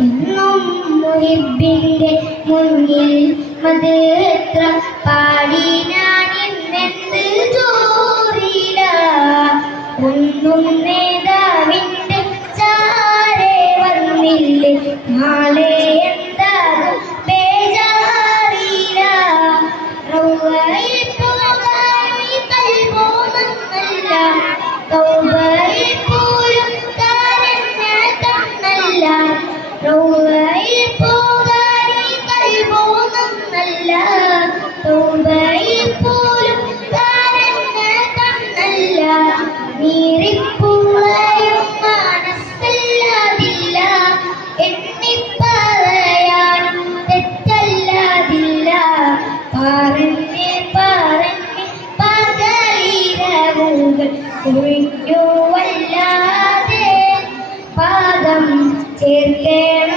എന്നും മുഹിബിന്റെ മുന്നിൽ മധുത്ര പാടി ഞാൻ ഇന്നെന്ത് ചോറില ഒന്നും നേതാവിന്റെ ചാരെ വന്നില്ലേ നാളെ എന്താകും ബേജാറില റൗളയിൽ പോകാൻ കൽബോന്നല്ല തൗബയിൽ പോലും താനെന്നെ തന്നല്ല റൗളയിൽ പോകാൻ കൽബോന്നല്ല തൗബയിൽ പോലും താനെന്നെ തന്നല്ല നീറിപ്പുളയും മനസ്സല്ലാതില്ല എണ്ണിപ്പറയാൻ തെറ്റല്ലാതില്ല പറഞ്ഞ് പകലിരവുകൾ ഒഴിഞ്ഞു വല്ലാതെ പാദം ചേർക്കേണം